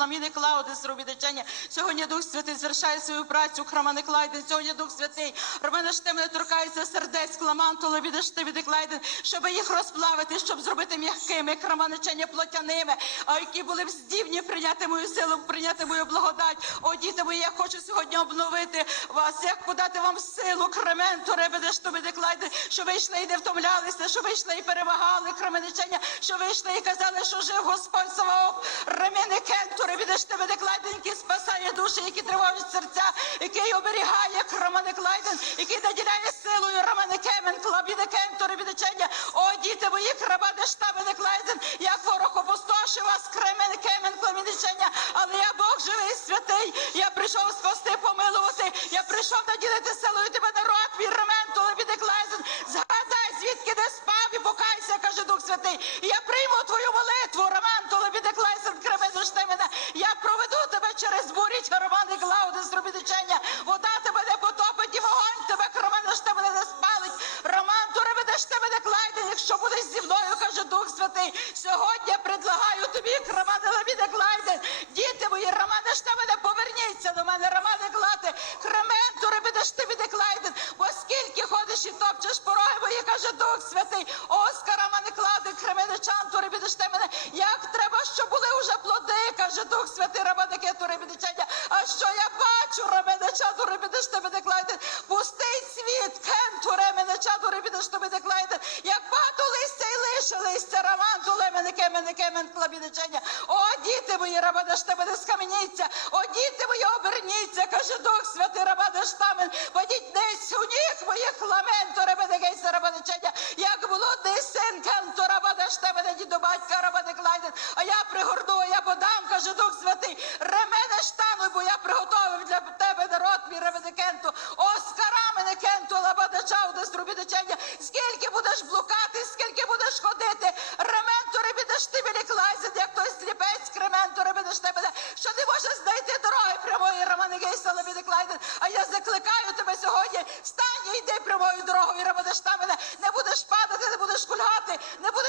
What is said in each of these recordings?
Ламіни Клауди з Рубідичення. Сьогодні Дух Святий звершає свою працю. Храмани Клайден. Сьогодні Дух Святий. Романа Штемне торкається сердець Кламанту, Левіда Штевіди Клайден, щоб їх розплавити, щоб зробити м'якими, краманичення плотяними, а які були б здібні прийняти мою силу, прийняти мою благодать. О, діти мої, я хочу сьогодні обновити вас, як подати вам силу, кременту, ребеде Штевіди Клайден, що ви йшли і не втомлялися, що ви йшли і перемагали кременичення, що ви йшли і казали, що жив Господь Саваоф, ребеде Штевіди який спасає душі, які тривожать серця, який оберігає Романе Клайден, який наділяє силою. Романе Кемен, Клабіде Кенту, ребедичення. О, діти мої, крабаде штабене Клайден, як ворог опустошив вас, Кремен, Кемен, Клабідичення, але я Бог живий, святий, я прийшов спасти, помилувати, я прийшов наділити силою тебе народ, мій Ременту, Лебіде Клайден, згадай, звідки не спав і покайся, каже Дух Святий, і я прийму твою молитву, Романту, Лебіде Клайден, Кремену Штемена, я проведу тебе через бурі, Романи Клауди, з Рубідичення, вода тебе не потопить і вогонь тебе, Кремену Штемена, не спалить, Роман, то реведеш тебе не клайден, якщо будеш зі мною, каже Дух Святий. Сьогодні я предлагаю тобі, Романе Лавіде Клайден, діти мої, Романе Штемене, поверніться до мене, Романе Клати, Кремен, то реведеш тебе не клайден, бо скільки ходиш і топчеш пороги мої, каже Дух Святий, Оскар, Романе Клади, Кремене Чанту, реведеш мене, як треба, щоб були уже плоди, каже Дух Святий, Романе Кету, реведечення, а що я бачу, Романе Чанту, реведеш тебе не клайден, пустий світ, Чанту, реведеш тебе не клайден, як багато листя і лише листя, Роман, Кемене, Кемен, Клабідечення, о, діти мої, Романе Штемене, скам'яніться, о, діти мої, оберніться, каже Дух Святий, Романе Штамен, подіть десь у ніг моїх Ремене Гейса, Романечення, як блудний син, Кенту, Романе Штемене, діду батька, Романе Клайден, а я пригорну, я подам, каже Дух Святий, Ремене Штану, бо я приготовив для тебе народ, мій Ремене Кенту, Оскара мене Кенту, Лабада Чауда, Струбідечення, скільки будеш блукати, скільки будеш ходити, Ременто, Ребідеш ти біля Клайзен, як той сліпець, Кременто, Ребідеш тебе, що не може знайти дороги прямої, Романе Гейса, Лабіде Клайден, а я закликаю тебе сьогодні, встань і йди прямою дорогою, Романеш мене, не будеш падати, не будеш кульгати, не будеш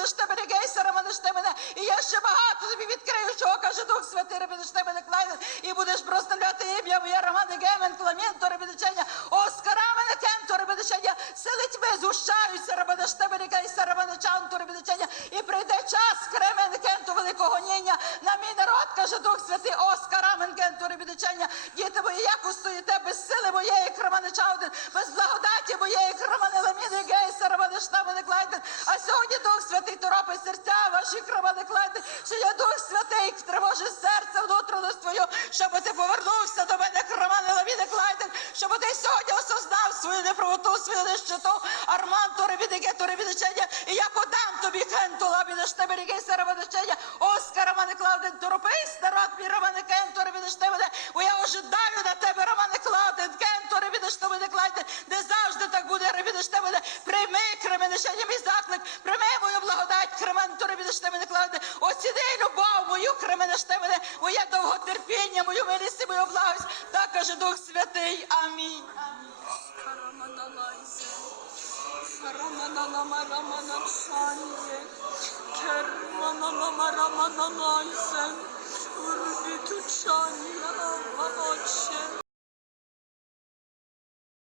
Креманту, Лабідеш тебе, Гейса, Романеш мене, і я ще багато тобі відкрию, чого каже Дух Святий, Ребідеш тебе, Клайден, і будеш прославляти ім'я моє, Романе Гемен, Кламенто, Ребідечення, Оскара мене Кенто, Ребідечення, сили тьми згущаються, Ребедеш тебе, Гейса, Романечанто, Ребідечення, і прийде час, Кремен, Кенто, великого гоніння, на мій народ, каже Дух Святий, Оскара мен Кенто, Ребідечення, діти мої, як устоїте без сили моєї, Креманечауден, без благодаті моєї, Гейса, Романеш мене а сьогодні Дух Святий торопить серця ваші, Клайден, що я Дух Святий, тривожить серце, внутрішність твою, щоб ти повернувся до мене, Клайден, щоб ти сьогодні осознав свою неправоту, свою нещоту, Арман, Торебідеге, Торебідечення, і я подам тобі кенту, лабідеш тебе, Рігейса, Романечення, Оскар, Романе Клауден, торопись, народ мій, Романе Кенту, Ребідеш тебе, бо я ожидаю на тебе, Романе Клауден, Кенту, Ребідеш тебе, Клауден, не завжди так Ребідеш тебе, прийми, Кременещення, мій заклик, прийми мою благодать, Кремен, Торебідеш тебе, Клауден, оціни любов мою, Кременеш тебе, моє довготерпіння, мою милість і мою благость, так каже Дух Святий, амінь. Karamanalaize, Karamanalama Ramanamsanye,